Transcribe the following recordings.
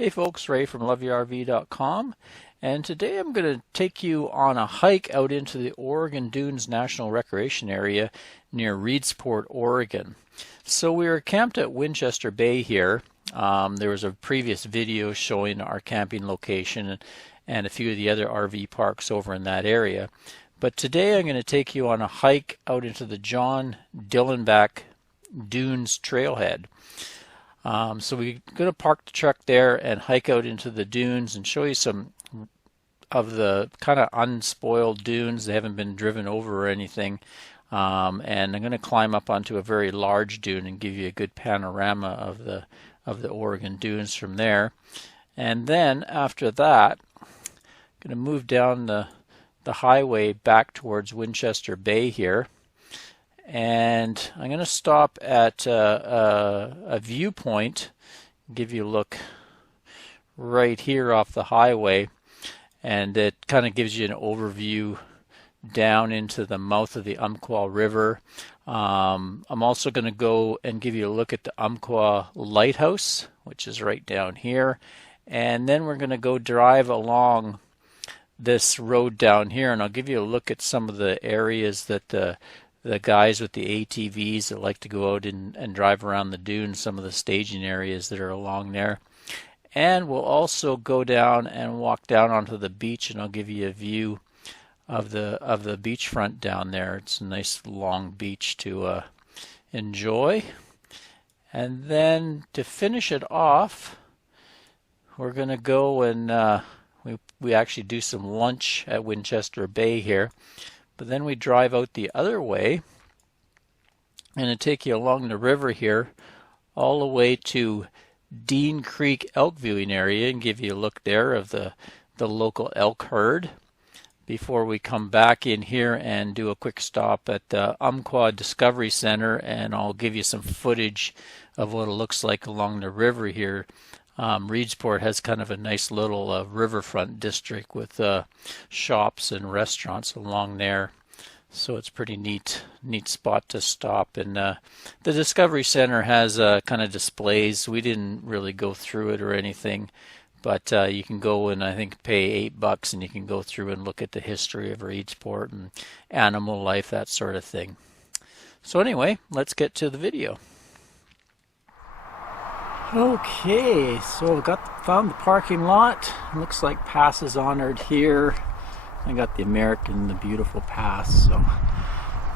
Hey folks, Ray from loveyourrv.com, and today I'm going to take you on a hike out into the Oregon Dunes National Recreation Area near Reedsport, Oregon. So we were camped at Winchester Bay here. There was a previous video showing our camping location and a few of the other RV parks over in that area. But today I'm going to take you on a hike out into the John Kellenback Dunes Trailhead. So we're going to park the truck there and hike out into the dunes and show you some of the kind of unspoiled dunes. They haven't been driven over or anything. And I'm going to climb up onto a very large dune and give you a good panorama of the Oregon dunes from there. And then after that, I'm going to move down the highway back towards Winchester Bay here. And I'm going to stop at a viewpoint, give you a look right here off the highway, and it kind of gives you an overview down into the mouth of the Umpqua River. I'm also going to go and give you a look at the Umpqua Lighthouse, which is right down here, and then we're going to go drive along this road down here, and I'll give you a look at some of the areas that the guys with the ATVs that like to go out and drive around the dunes, some of the staging areas that are along there. And we'll also go down and walk down onto the beach, and I'll give you a view of the beachfront down there. It's a nice long beach to enjoy. And then to finish it off, we're going to go and we actually do some lunch at Winchester Bay here. But then we drive out the other way and it'll take you along the river here all the way to Eel Creek elk viewing area and give you a look there of the local elk herd before we come back in here and do a quick stop at the Umpqua Discovery Center, and I'll give you some footage of what it looks like along the river here. Reedsport has kind of a nice little riverfront district with shops and restaurants along there, so it's a pretty neat spot to stop. And the Discovery Center has kind of displays. We didn't really go through it or anything, but you can go and I think pay $8 and you can go through and look at the history of Reedsport and animal life, that sort of thing. So anyway, let's get to the video. Okay, so found the parking lot. Looks like pass is honored here. I got the American, the beautiful pass. So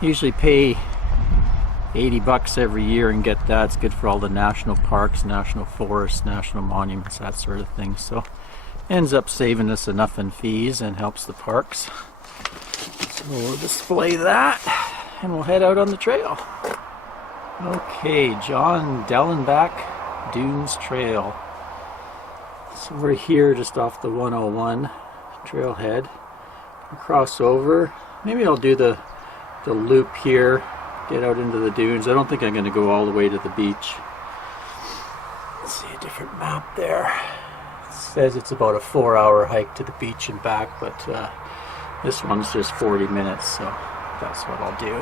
usually pay $80 every year and get that. It's good for all the national parks, national forests, national monuments, that sort of thing. So ends up saving us enough in fees and helps the parks. So we'll display that and we'll head out on the trail. Okay, John Kellenback Dunes Trail. So we're here just off the 101 trailhead. We'll cross over. Maybe I'll do the loop here, get out into the dunes. I don't think I'm going to go all the way to the beach. Let's see a different map there. It says it's about a 4-hour hike to the beach and back, but this one's just 40 minutes, so that's what I'll do.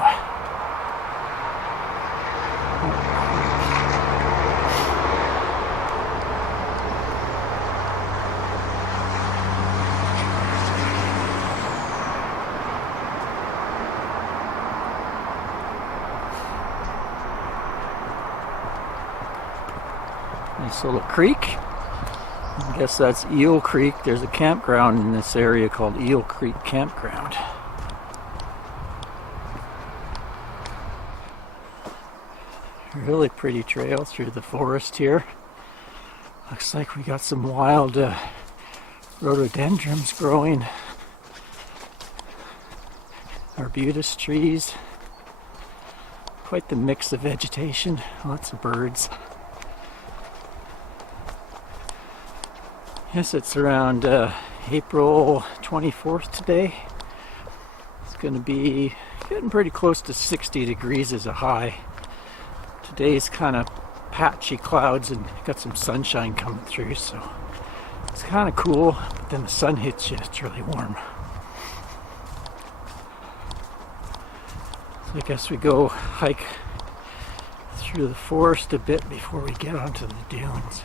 Nice little creek. I guess that's Eel Creek. There's a campground in this area called Eel Creek Campground. Really pretty trail through the forest here. Looks like we got some wild rhododendrons growing. Arbutus trees. Quite the mix of vegetation. Lots of birds. Yes, it's around April 24th today. It's going to be getting pretty close to 60 degrees as a high. Today's kind of patchy clouds and got some sunshine coming through, so it's kind of cool, but then the sun hits you, it's really warm. So I guess we go hike through the forest a bit before we get onto the dunes.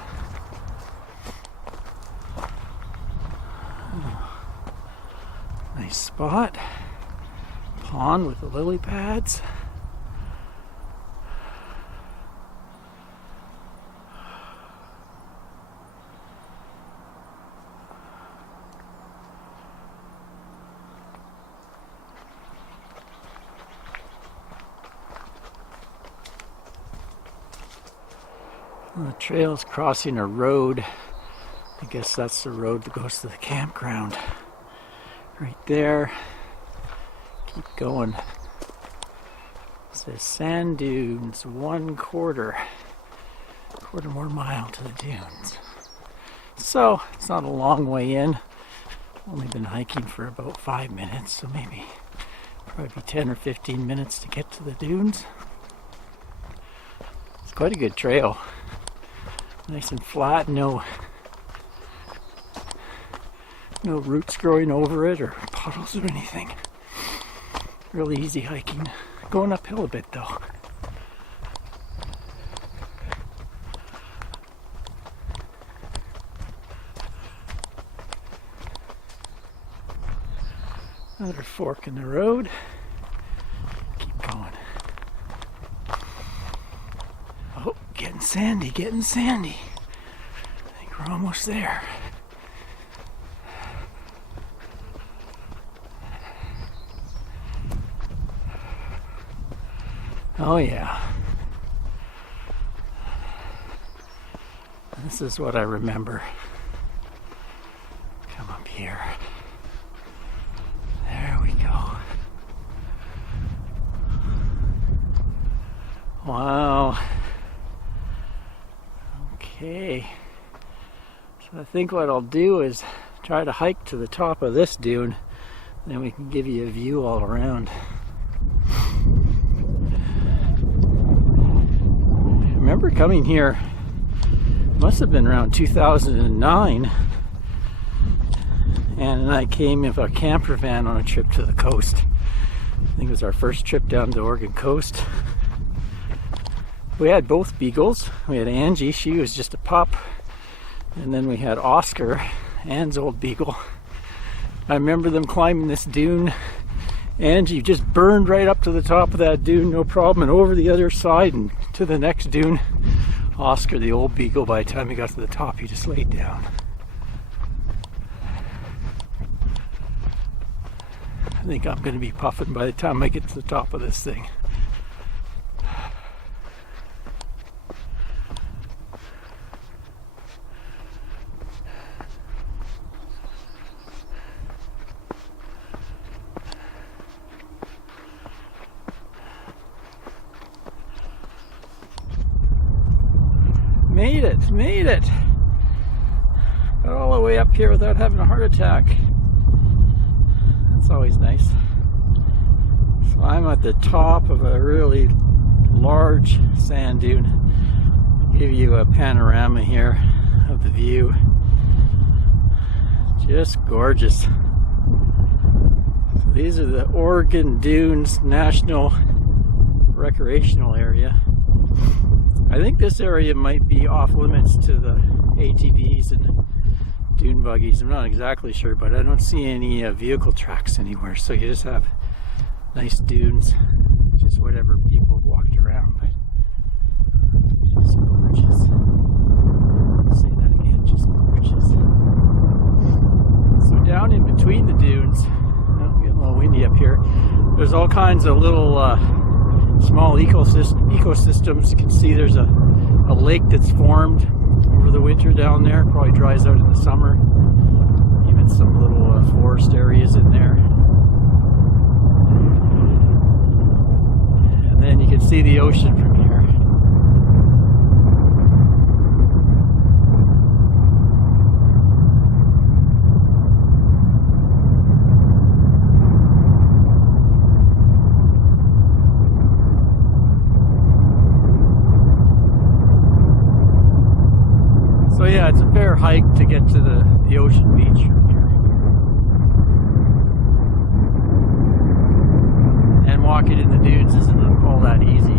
Nice spot. Pond with the lily pads. The trail's crossing a road. I guess that's the road that goes to the campground. Right there. Keep going. It says sand dunes, quarter more mile to the dunes. So it's not a long way in. Only been hiking for about 5 minutes, so maybe probably 10 or 15 minutes to get to the dunes. It's quite a good trail. Nice and flat, no roots growing over it or puddles or anything. Really easy hiking. Going uphill a bit though. Another fork in the road. Keep going. Oh, getting sandy, getting sandy. I think we're almost there. Oh yeah. This is what I remember. Come up here. There we go. Wow. Okay. So I think what I'll do is try to hike to the top of this dune, and then we can give you a view all around. I remember coming here, must have been around 2009, and I came with a camper van on a trip to the coast. I think it was our first trip down the Oregon coast. We had both beagles. We had Angie, she was just a pup, and then we had Oscar, Anne's old beagle. I remember them climbing this dune. Angie just burned right up to the top of that dune, no problem, and over the other side and to the next dune. Oscar, the old beagle, by the time he got to the top, he just laid down. I think I'm going to be puffing by the time I get to the top of this thing. Made it! Got all the way up here without having a heart attack. That's always nice. So I'm at the top of a really large sand dune. I'll give you a panorama here of the view. Just gorgeous. So these are the Oregon Dunes National Recreational Area. I think this area might be off limits to the ATVs and dune buggies. I'm not exactly sure, but I don't see any vehicle tracks anywhere. So you just have nice dunes, just whatever people have walked around. But just gorgeous. I'll say that again, just gorgeous. So down in between the dunes, I'm getting a little windy up here, there's all kinds of little small ecosystems. You can see there's a lake that's formed over the winter down there. Probably dries out in the summer. Even some little forest areas in there. And then you can see the ocean from here. So yeah, it's a fair hike to get to the ocean beach from here. And walking in the dunes isn't all that easy.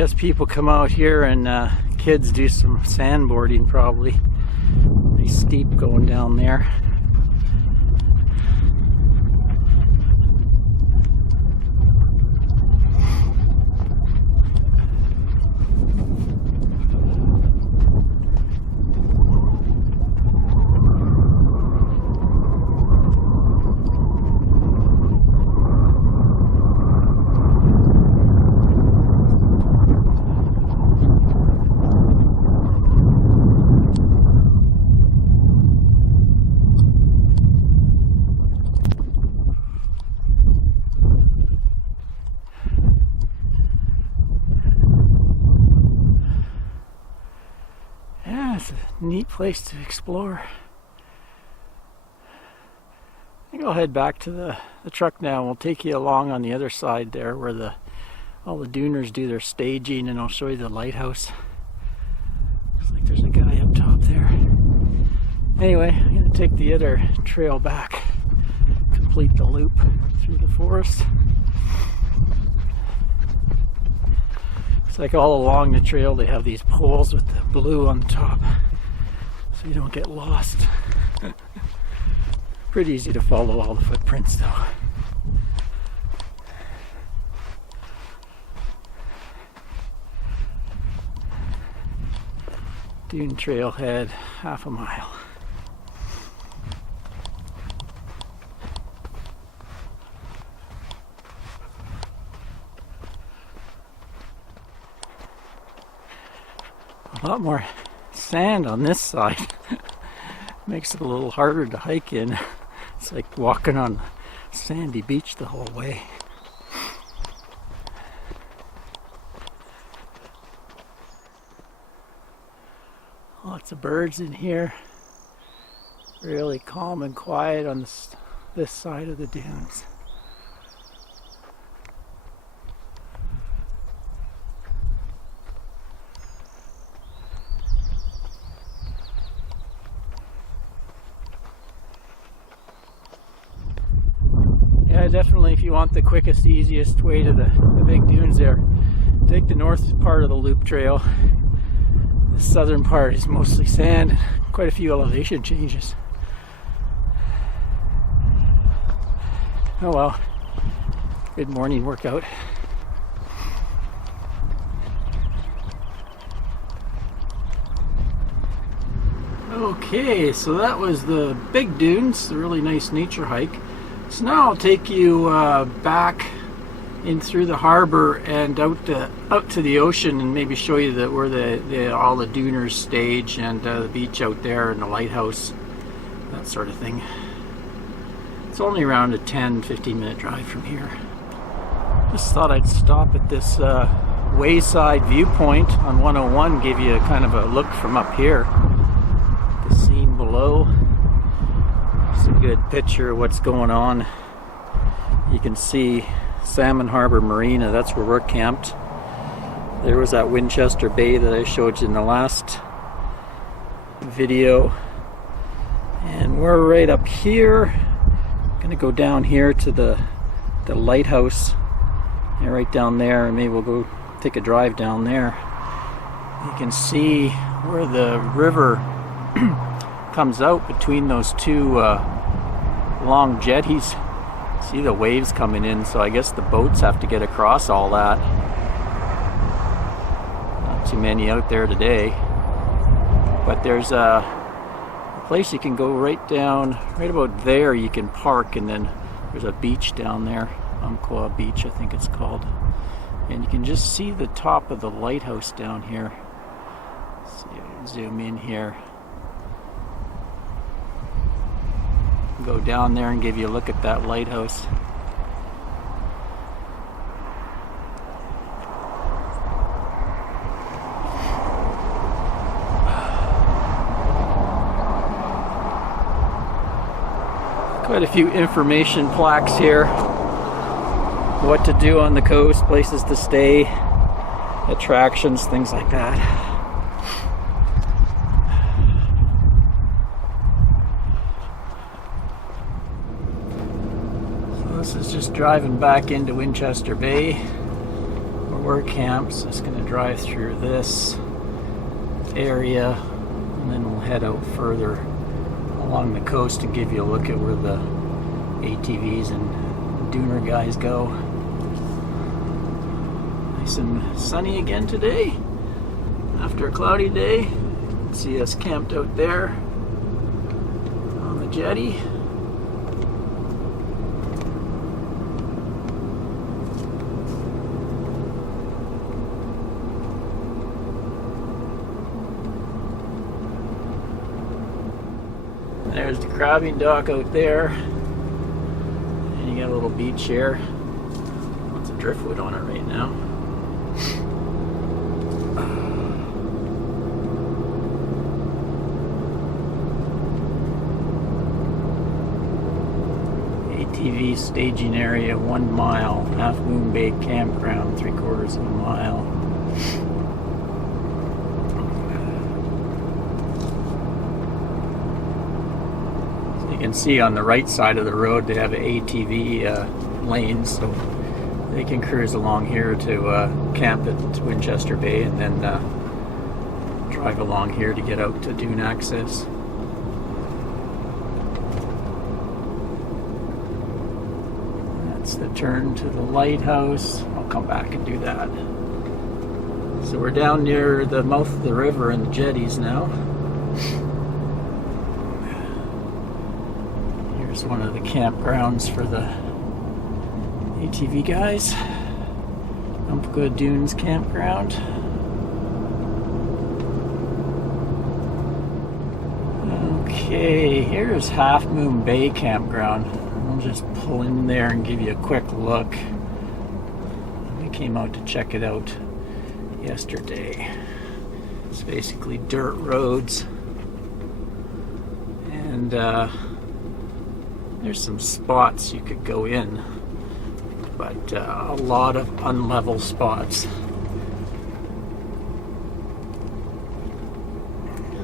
guess people come out here and kids do some sandboarding probably. Pretty steep going down there. It's a neat place to explore. I think I'll head back to the truck now. We'll take you along on the other side there where all the duners do their staging, and I'll show you the lighthouse. Looks like there's a guy up top there. Anyway, I'm going to take the other trail back, complete the loop through the forest. It's like all along the trail they have these poles with the blue on the top so you don't get lost. Pretty easy to follow all the footprints though. Dune trailhead, half a mile. A lot more sand on this side. Makes it a little harder to hike in. It's like walking on a sandy beach the whole way. Lots of birds in here. Really calm and quiet on this side of the dunes. Definitely, if you want the quickest, easiest way to the big dunes there, take the north part of the loop trail. The southern part is mostly sand, quite a few elevation changes. Oh well, good morning workout. Okay, so that was the big dunes, the really nice nature hike. So now I'll take you back in through the harbor and out to the ocean, and maybe show you where all the duners stage, and the beach out there and the lighthouse, that sort of thing. It's only around a 10-15 minute drive from here. Just thought I'd stop at this wayside viewpoint on 101, give you kind of a look from up here. The scene below. It's a good picture of what's going on. You can see Salmon Harbor Marina, that's where we're camped. There was that Winchester Bay that I showed you in the last video. And we're right up here. Gonna go down here to the lighthouse. And right down there, and maybe we'll go take a drive down there. You can see where the river comes out between those two long jetties. See the waves coming in, so I guess the boats have to get across all that. Not too many out there today, but there's a place you can go right down, right about there you can park, and then there's a beach down there, Umpqua Beach I think it's called, and you can just see the top of the lighthouse down here. Let's see, zoom in here. Go down there and give you a look at that lighthouse. Quite a few information plaques here. What to do on the coast, places to stay, attractions, things like that. This is just driving back into Winchester Bay. We're were camps. Just going to drive through this area, and then we'll head out further along the coast and give you a look at where the ATVs and duner guys go. Nice and sunny again today after a cloudy day. See us camped out there on the jetty. There's the crabbing dock out there, and you got a little beach here. Lots of driftwood on it right now. ATV staging area, 1 mile. Half Moon Bay Campground, 3/4 of a mile. So you can see on the right side of the road they have an ATV lane, so they can cruise along here to camp at Winchester Bay, and then drive along here to get out to dune access. The turn to the lighthouse. I'll come back and do that. So we're down near the mouth of the river and the jetties now. Here's one of the campgrounds for the ATV guys. Umpqua Dunes Campground. Okay, here's Half Moon Bay Campground. I'll just pull in there and give you a quick look. We came out to check it out yesterday. It's basically dirt roads, and there's some spots you could go in, but a lot of unlevel spots.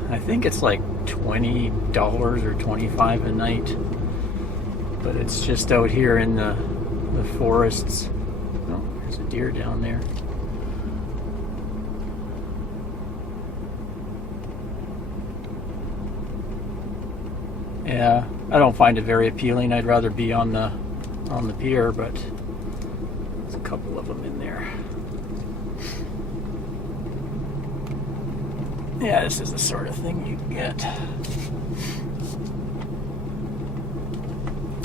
I think it's like $20 or $25 a night. But it's just out here in the forests. Oh, there's a deer down there. Yeah, I don't find it very appealing. I'd rather be on the pier, but there's a couple of them in there. Yeah, this is the sort of thing you get.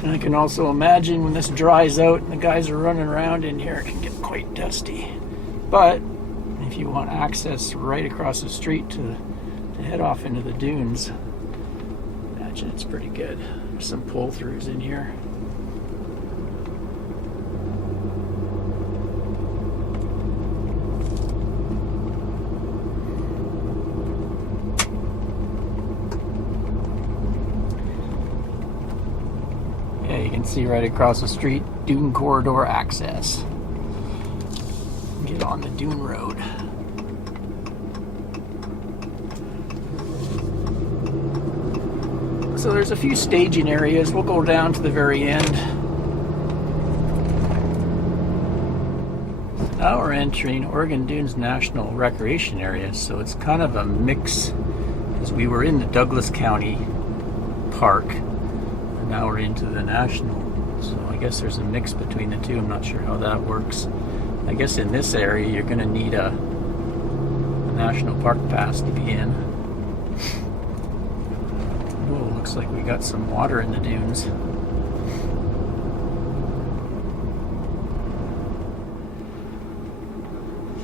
And I can also imagine when this dries out and the guys are running around in here, it can get quite dusty. But if you want access right across the street to head off into the dunes, I imagine it's pretty good. There's some pull-throughs in here. You can see right across the street, dune corridor access. Get on the dune road. So there's a few staging areas. We'll go down to the very end. Now we're entering Oregon Dunes National Recreation Area, so it's kind of a mix, as we were in the Douglas County Park. Now we're into the national, so I guess there's a mix between the two. I'm not sure how that works. I guess in this area you're going to need a national park pass to be in. Oh, looks like we got some water in the dunes.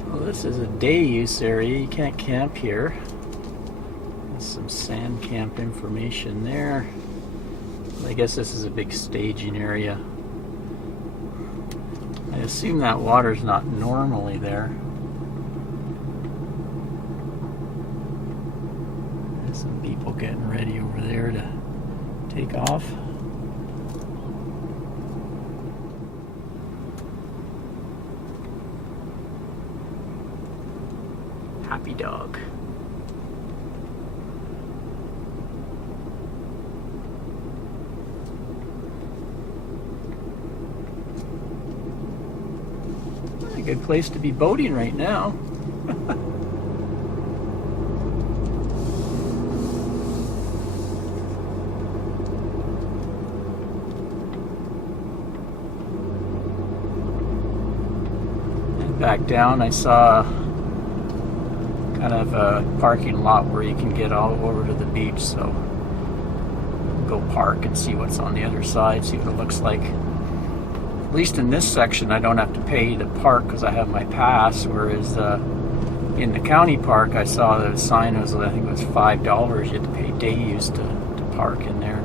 So this is a day use area. You can't camp here. There's some sand camp information there. I guess this is a big staging area. I assume that water's not normally there. There's some people getting ready over there to take off. Happy dog. good place to be boating right now. And back down I saw kind of a parking lot where you can get all over to the beach, so go park and see what's on the other side, see what it looks like. At least in this section I don't have to pay to park because I have my pass, whereas in the county park I saw the sign was, I think it was $5 you had to pay day use to park in there.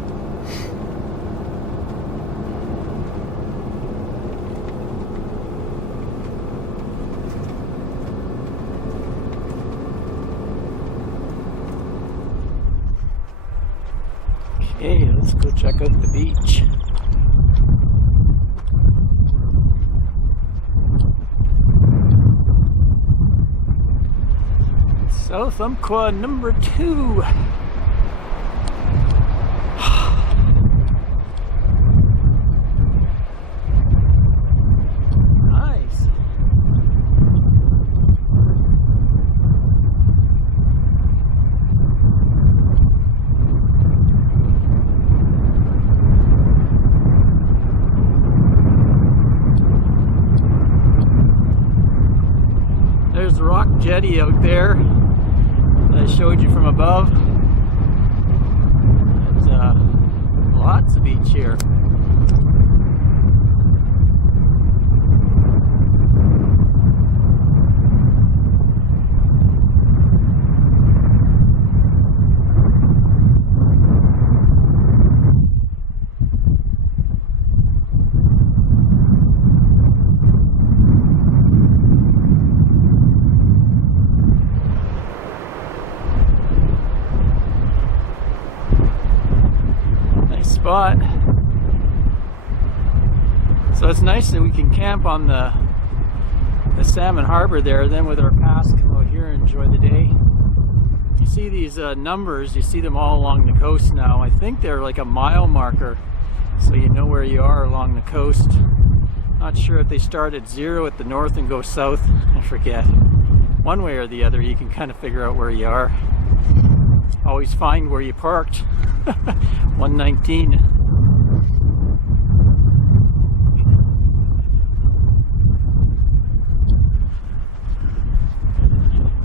Okay, let's go check out the beach. South Umpqua number 2. Nice. There's the rock jetty out there I showed you from above. There's lots of beach here. Spot. So it's nice that we can camp on the salmon harbor there, then with our pass come out here and enjoy the day. You see these numbers, you see them all along the coast now. I think they're like a mile marker, so you know where you are along the coast. Not sure if they start at 0 at the north and go south. I forget. One way or the other, you can kind of figure out where you are. Always find where you parked. 119.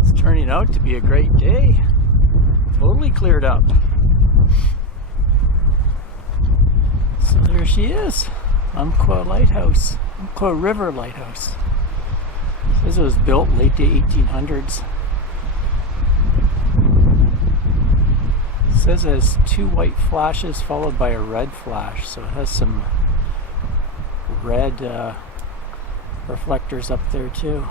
It's turning out to be a great day. Totally cleared up. So there she is, Umpqua Lighthouse, Umpqua River Lighthouse. It says it was built late 1800s. It says it has 2 white flashes followed by a red flash, so it has some red reflectors up there too.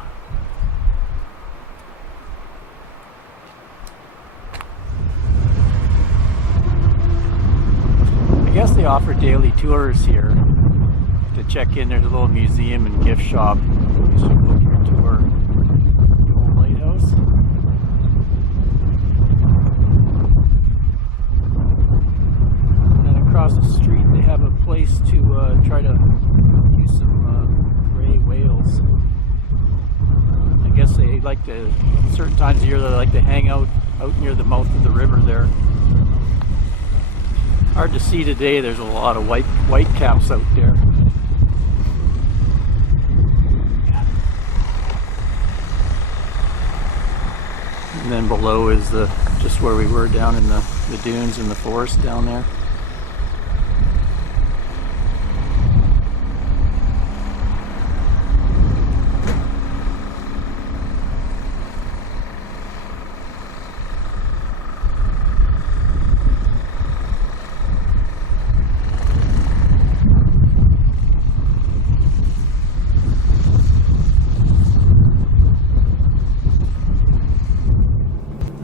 I guess they offer daily tours here to check in. There's a little museum and gift shop. You should book your tour. The old lighthouse. Across the street they have a place to try to use some gray whales. I guess they like to, certain times of year they like to hang out near the mouth of the river there. Hard to see today, there's a lot of white caps out there. And then below is just where we were down in the dunes and the forest down there.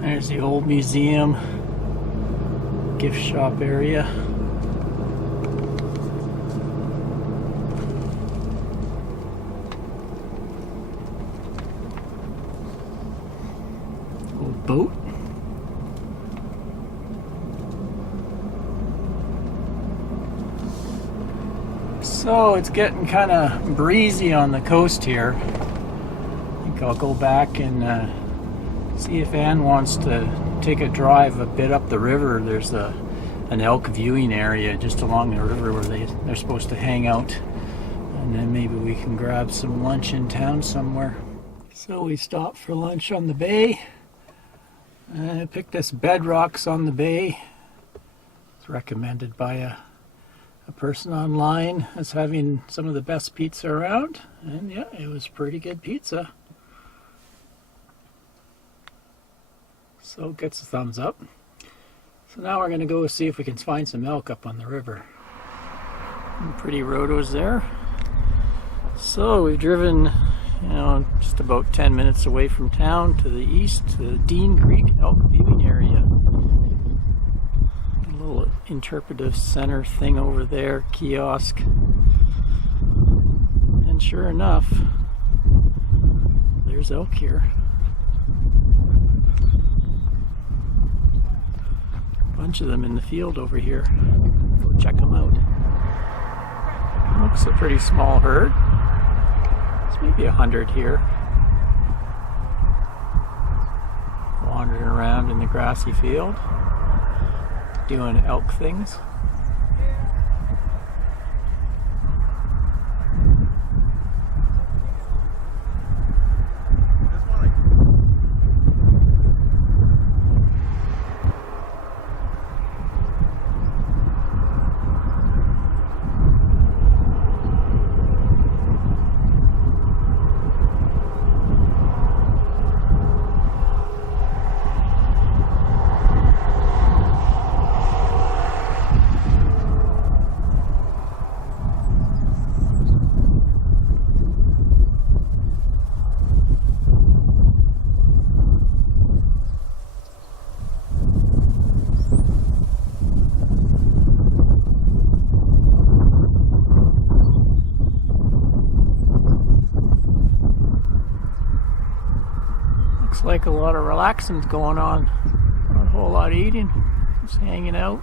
There's the old museum, gift shop area. Old boat. So it's getting kind of breezy on the coast here. think I'll go back and see if Ann wants to take a drive a bit up the river. There's an elk viewing area just along the river where they're supposed to hang out. And then maybe we can grab some lunch in town somewhere. So we stopped for lunch on the bay. I picked this Bedrocks on the Bay. It's recommended by a person online as having some of the best pizza around. And yeah, it was pretty good pizza. So it gets a thumbs up. So now we're going to go see if we can find some elk up on the river. Some pretty rotos there. So we've driven, just about 10 minutes away from town to the east to the Eel Creek elk viewing area. A little interpretive center thing over there, kiosk. And sure enough, there's elk here. A bunch of them in the field over here. Go check them out. Looks a pretty small herd. There's maybe 100 here. Wandering around in the grassy field, doing elk things. Like a lot of relaxing going on. Not a whole lot of eating, just hanging out.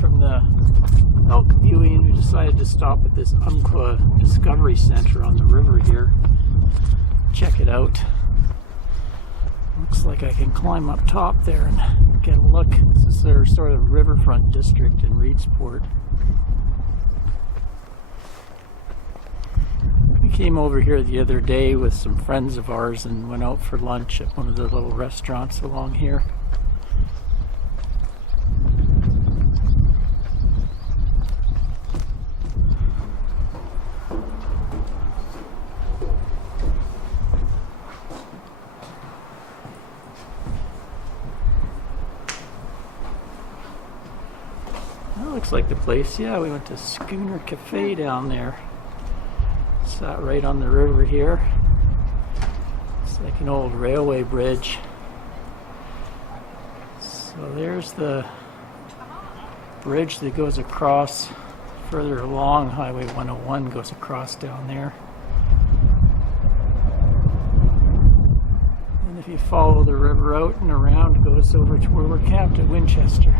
From the elk viewing, we decided to stop at this Umpqua Discovery Center on the river here. Check it out. Looks like I can climb up top there and get a look. This is their sort of riverfront district in Reedsport. We came over here the other day with some friends of ours and went out for lunch at one of the little restaurants along here. Looks like the place. Yeah, we went to Schooner Cafe down there. Sat right on the river here. It's like an old railway bridge. So there's the bridge that goes across Further along, Highway 101 goes across down there. And if you follow the river out and around, it goes over to where we're camped at Winchester.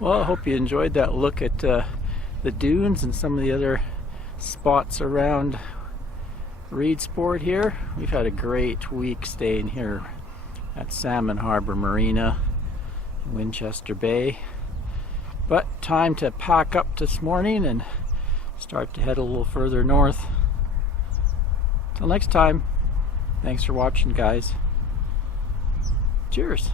Well, I hope you enjoyed that look at the dunes and some of the other spots around Reedsport here. We've had a great week staying here at Salmon Harbor Marina in Winchester Bay. But time to pack up this morning and start to head a little further north. Till next time, thanks for watching, guys. Cheers.